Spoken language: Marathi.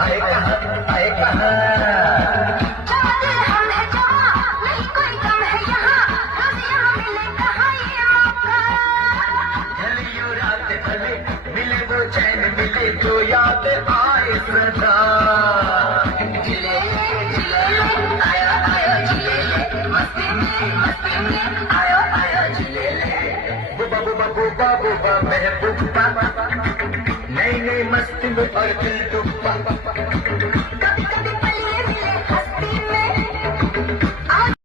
आए कहाँ, आए कहाँ। चाहते हम है जहाँ, नहीं कोई कम है यहाँ, रोज यहाँ मिले कहाँ ये मौका। ढलियो रात ढले, मिले वो चैन मिले जो याद आए सदा। झूले आयो आयो झूले मस्ती में आयो आयो झूले। बुबा बुबा बुबा बुबा महबूबा, नई नई मस्ती में और दिल डूबा।